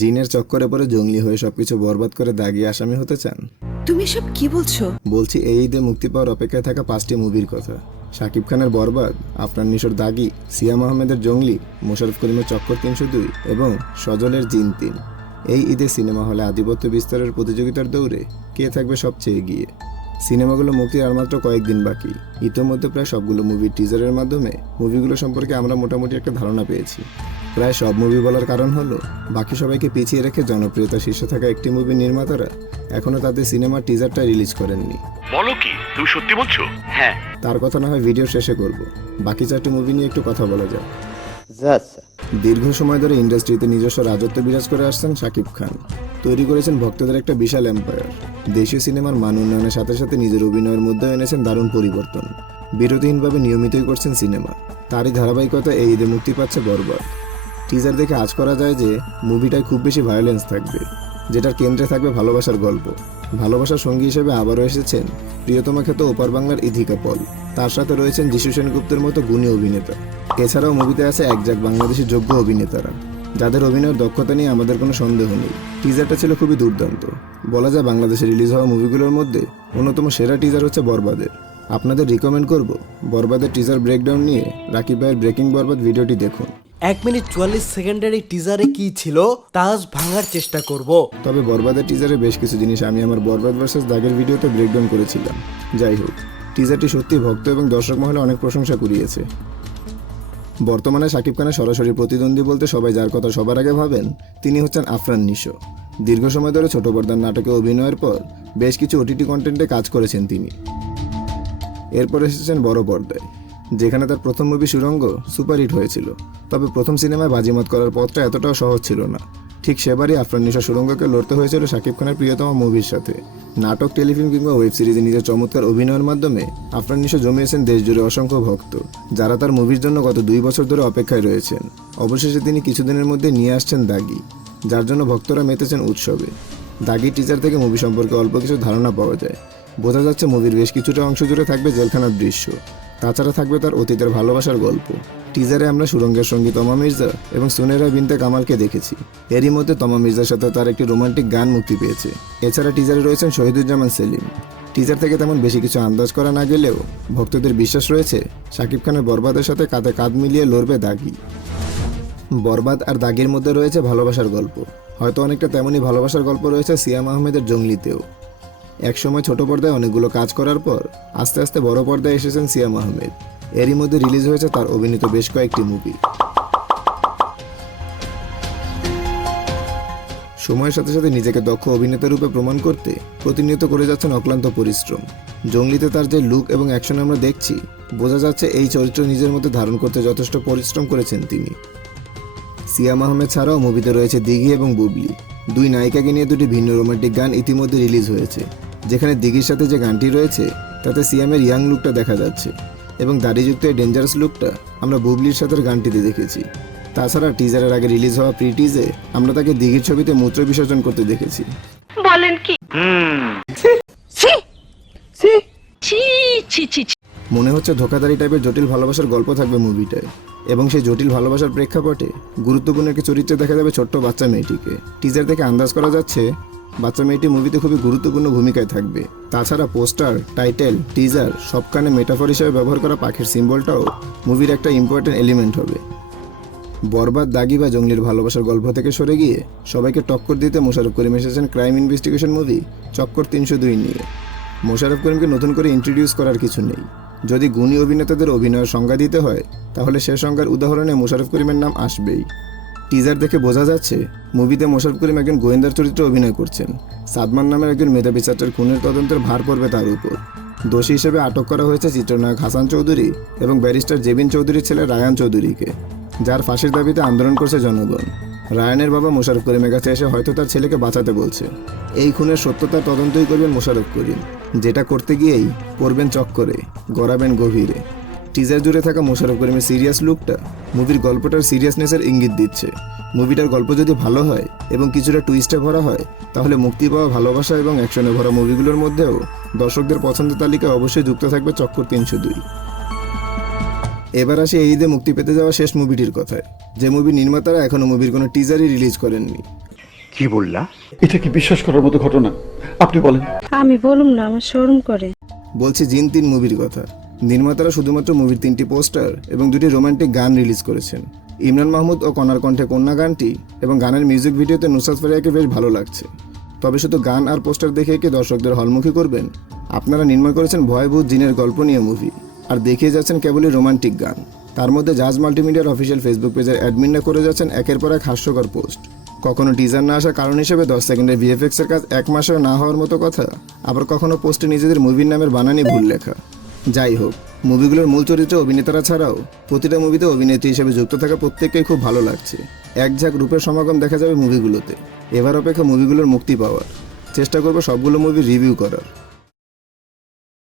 জিনের চক্করে পরে জঙ্গলি হয়ে সবকিছু বরবাদ করে দাগি আসামি হতে চান? তুমি সব কি বলছো? বলছি এই ঈদে মুক্তি পাওয়ার অপেক্ষায় থাকা পাঁচটি মুভির কথা। শাকিব খানের বরবাদ আফরান নিশোর দাগি সিয়াম আহমেদের জঙ্গলি মোশারফ করিমের চক্কর তিনশো দুই এবং সজলের জিন তিন। এই ঈদে সিনেমা হলে আধিপত্য বিস্তারের প্রতিযোগিতার দৌড়ে কে থাকবে সবচেয়ে এগিয়ে? সিনেমাগুলো মুক্তির আর মাত্র কয়েকদিন বাকি। ইতোমধ্যে প্রায় সবগুলো মুভির টিজারের মাধ্যমে মুভিগুলো সম্পর্কে আমরা মোটামুটি একটা ধারণা পেয়েছি। প্রায় সব মুভি বলার কারণ হলো বাকি সবাইকে পিছিয়ে রেখে জনপ্রিয়তা শীর্ষে থাকা একটি মুভি নির্মাতারা এখনও তাদের সিনেমার টিজারটা রিলিজ করেননি। বলো কি তুমি সত্যি বলছো? হ্যাঁ। তার কথা না হয় ভিডিও শেষে করব। বাকি চারটি মুভি নিয়ে একটু কথা বলা যাক। দীর্ঘ সময় ধরে ইন্ডাস্ট্রিতে নিজস্ব রাজত্ব বিরাজ করে আসছেন শাকিব খান। তৈরি করেছেন ভক্তদের একটা বিশাল এম্পায়ার দেশীয় সিনেমার মান উন্নয়নের সাথে সাথে নিজের অভিনয়ের মধ্যে এনেছেন দারুণ পরিবর্তন। বিরতিহীনভাবে নিয়মিতই করছেন সিনেমা তারই ধারাবাহিকতা এই ঈদে মুক্তি পাচ্ছে বরবাদ। টিজার দেখে আজ করা যায় যে মুভিটায় খুব বেশি ভায়োলেন্স থাকবে, যেটার কেন্দ্রে থাকবে ভালোবাসার গল্প। ভালোবাসার সঙ্গী হিসেবে আবারও এসেছেন প্রিয়তমা খ্যাত ওপার বাংলার ইথিকা পল। তার সাথে রয়েছেন যিশু সেনগুপ্তের মতো গুণী অভিনেতা। এছাড়াও মুভিতে আছে একজাক বাংলাদেশের যোগ্য অভিনেতারা, যাদের অভিনয়ের দক্ষতা নিয়ে আমাদের কোনো সন্দেহ নেই। টিজারটা ছিল খুবই দুর্দান্ত। বলা যায় বাংলাদেশে রিলিজ হওয়া মুভিগুলোর মধ্যে অন্যতম সেরা টিজার হচ্ছে বরবাদের। আপনাদের রিকমেন্ড করব বরবাদের টিজার ব্রেকডাউন নিয়ে রাকিব ভাইয়ের ব্রেকিং বরবাদ ভিডিওটি দেখুন। এক মিনিট চুয়াল্লিশ সেকেন্ডের এই টিজারে কি ছিল, তা আজ ভাঙার চেষ্টা করব। তবে বরবাদের টিজারে বেশ কিছু জিনিস আমি আমার বরবাদ ভার্সেস দাগের ভিডিওতে ব্রেকডাউন করেছিলাম। যাই হোক টিজারটি সত্যি ভক্ত এবং দর্শক মহলে অনেক প্রশংসা কুড়িয়েছে। বর্তমানে শাকিব খানের সরাসরি প্রতিদ্বন্দ্বী বলতে সবাই যার কথা সবার আগে ভাবেন, তিনি হচ্ছেন আফরান নিশো। দীর্ঘ সময় ধরে ছোট পর্দার নাটকে অভিনয়ের পর বেশ কিছু ওটিটি কন্টেন্টে কাজ করেছেন তিনি। এরপর এসেছেন বড় পর্দায়, যেখানে তার প্রথম মুভি সুরঙ্গ সুপারহিট হয়েছিল। তবে প্রথম সিনেমায় বাজিমাত করার পথটা এতটাও সহজ ছিল না। ঠিক সেবারই আফরান নিশা সুরঙ্গকে লড়তে হয়েছিল শাকিব খানের প্রিয়তম মুভির সাথে। নাটক, টেলিফিল্ম কিংবা ওয়েব সিরিজে নিজের চমৎকার অভিনয়ের মাধ্যমে আফরান নিশা জমিয়েছেন দেশজুড়ে অসংখ্য ভক্ত, যারা তার মুভির জন্য গত দুই বছর ধরে অপেক্ষায় রয়েছেন। অবশেষে তিনি কিছুদিনের মধ্যে নিয়ে আসছেন দাগি, যার জন্য ভক্তরা মেতেছেন উৎসবে। দাগি টিচার থেকে মুভি সম্পর্কে অল্প কিছু ধারণা পাওয়া যায়। বোঝা যাচ্ছে মুভির বেশ কিছুটা অংশ জুড়ে থাকবে জেলখানার দৃশ্য। তাছাড়া থাকবে তার অতীতের ভালোবাসার গল্প। টিজারে আমরা সুরঙ্গের সঙ্গী তমা মির্জা এবং সুনেরা বিনতে কামালকে দেখেছি। এরই মধ্যে তমা মির্জার সাথে তার একটি রোমান্টিক গান মুক্তি পেয়েছে। এছাড়া টিজারে রয়েছেন শহীদুজ্জামান সেলিম। টিজার থেকে তেমন বেশি কিছু আন্দাজ করা না গেলেও ভক্তদের বিশ্বাস রয়েছে, শাকিব খানের বরবাদের সাথে কাঁধে কাঁধ মিলিয়ে লড়বে দাগি। বরবাদ আর দাগির মধ্যে রয়েছে ভালোবাসার গল্প। হয়তো অনেকটা তেমনই ভালোবাসার গল্প রয়েছে সিয়াম আহমেদের জঙ্গলিতেও। একসময় ছোট পর্দায় অনেকগুলো কাজ করার পর আস্তে আস্তে বড় পর্দায় এসেছেন সিয়াম আহমেদ। এরই মধ্যে রিলিজ হয়েছে তার অভিনীত বেশ কয়েকটি মুভি। সময়ের সাথে সাথে নিজেকে দক্ষ অভিনেতা রূপে প্রমাণ করতে প্রতিনিয়ত করে যাচ্ছেন অক্লান্ত পরিশ্রম। জঙ্গলিতে তার যে লুক এবং অ্যাকশন আমরা দেখছি, বোঝা যাচ্ছে এই চরিত্র নিজের মধ্যে ধারণ করতে যথেষ্ট পরিশ্রম করেছেন তিনি। সিয়াম আহমেদ ছাড়াও মুভিতে রয়েছে দিঘি এবং বুবলি। দুই নায়িকাকে নিয়ে দুটি ভিন্ন রোমান্টিক গান ইতিমধ্যে রিলিজ হয়েছে। যেখানে দিঘির সাথে যে গানটি রয়েছে তাতে সিয়ামের ইয়াং লুকটা দেখা যাচ্ছে এবং দাড়িযুক্ত এই ডেঞ্জারাস লুকটা আমরা বুবলির সাথে গানটিতে দেখেছি। তাছাড়া টিজারের আগে রিলিজ হওয়া প্রি টিজে আমরা তাকে দিঘির ছবিতে মূত্র বিসর্জন করতে দেখেছি। মনে হচ্ছে ধোকাধারী টাইপের জটিল ভালোবাসার গল্প থাকবে মুভিটায়। এবং সেই জটিল ভালোবাসার প্রেক্ষাপটে গুরুত্বপূর্ণ একটি চরিত্রে দেখা যাবে ছোট্ট বাচ্চা মেয়েটিকে। টিজার দেখে আন্দাজ করা যাচ্ছে বাচ্চা মেয়েটি মুভিতে খুবই গুরুত্বপূর্ণ ভূমিকায় থাকবে। তাছাড়া পোস্টার, টাইটেল, টিজার সবখানে মেটাফর হিসেবে ব্যবহার করা পাখির সিম্বলটাও মুভির একটা ইম্পর্টেন্ট এলিমেন্ট হবে। বরবাদ, দাগি বা জঙ্গলির ভালোবাসার গল্প থেকে সরে গিয়ে সবাইকে টক্কর দিতে মোশারফ করিম এসেছেন ক্রাইম ইনভেস্টিগেশন মুভি চক্কর তিনশো দুই নিয়ে। মোশারফ করিমকে নতুন করে ইন্ট্রোডিউস করার কিছু নেই। যদি গুণী অভিনেতাদের অভিনয়ের সংজ্ঞা দিতে হয়, তাহলে সে সংজ্ঞার উদাহরণে মোশারফ করিমের নাম আসবেই। টিজার দেখে বোঝা যাচ্ছে মুভিতে মোশারফ করিম একজন গোয়েন্দার চরিত্রে অভিনয় করছেন। সাদমান নামের একজন মেধাবী ছাত্রের খুনের তদন্তের ভার পড়বে তার উপর। দোষী হিসেবে আটক করা হয়েছে চিত্রনায়ক হাসান চৌধুরী এবং ব্যারিস্টার জেবিন চৌধুরীর ছেলে রায়ান চৌধুরীকে, যার ফাঁসির দাবিতে আন্দোলন করছে জনগণ। রায়ানের বাবা মোশারফ করিমের কাছে এসে হয়তো তার ছেলেকে বাঁচাতে বলছে। এই খুনের সত্যতার তদন্তই করবেন মোশারফ করিম, যেটা করতে গিয়েই পড়বেন চক্করে, গড়াবেন গভীরে। টিজার জুড়ে থাকা মোশারফ করিমের সিরিয়াস লুকটা মুভির গল্পটার সিরিয়াসনেসের ইঙ্গিত দিচ্ছে। মুভিটার গল্প যদি ভালো হয় এবং কিছুটা টুইস্টে ভরা হয় তাহলে মুক্তি পাওয়া ভালোবাসা এবং অ্যাকশনে ভরা মুভিগুলোর মধ্যেও দর্শকদের পছন্দের তালিকায় অবশ্যই যুক্ত থাকবে চক্কর তিনশো দুই। এবার আসে এই ঈদে মুক্তি পেতে যাওয়া শেষ মুভিটির কথায়। যে মুভি নির্মাতারা এখনও মুভির কোনো টিজারই রিলিজ করেননি। কি বললা? এটা কি বিশ্বাস করার মতো ঘটনা? আপনি বলেন। আমি বলুম না আমার শোরুম করে। বলছি জিন তিন মুভির কথা। নির্মাতারা শুধুমাত্র মুভির তিনটি পোস্টার এবং দুটি রোমান্টিক গান রিলিজ করেছেন। ইমরান মাহমুদ ও কনার কণ্ঠে কন্যা গানটি এবং গানের মিউজিক ভিডিওতে নুসরাত ফারিয়াকে বেশ ভালো লাগছে। তবে শুধু গান আর পোস্টার দেখে কি দর্শকদের হলমুখী করবেন? আপনারা নির্মাণ করেছেন ভয়ভূত জিনের গল্প নিয়ে মুভি, আর দেখিয়ে যাচ্ছেন কেবলই রোমান্টিক গান। তার মধ্যে জাজ মাল্টিমিডিয়ার অফিসিয়াল ফেসবুক পেজের অ্যাডমিনরা করে যাচ্ছেন একের পর এক হাস্যকর পোস্ট। কখনো টিজার না আসার কারণ হিসেবে দশ সেকেন্ডের ভিএফএক্স এর কাজ এক মাসেও না হওয়ার মতো কথা, আবার কখনো পোস্টে নিজেদের মুভির নামের বানানি ভুল লেখা। যাই হোক, মুভিগুলোর মূল চরিত্রে অভিনেতারা ছাড়াও প্রতিটা মুভিতে অভিনেত্রী হিসেবে যুক্ত থাকা প্রত্যেককেই খুব ভালো লাগছে। এক ঝাঁক রূপের সমাগম দেখা যাবে মুভিগুলোতে। এবার অপেক্ষা মুভিগুলোর মুক্তি পাওয়ার। চেষ্টা করব সবগুলো মুভি রিভিউ করার।